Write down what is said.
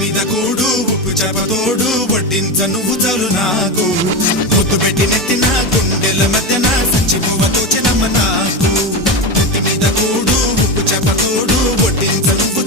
మీద కూడు ఉప్పు చేపతోడు వడ్డించ నువ్వు చాలు నాకు ముద్దు పెట్టి నెత్తిన గుండెల మధ్యన సంచిపోవతో చిన్నమ్మ నాకు ఇంటి మీద కూడు ఉప్పు చేపతోడు వడ్డించ నువ్వు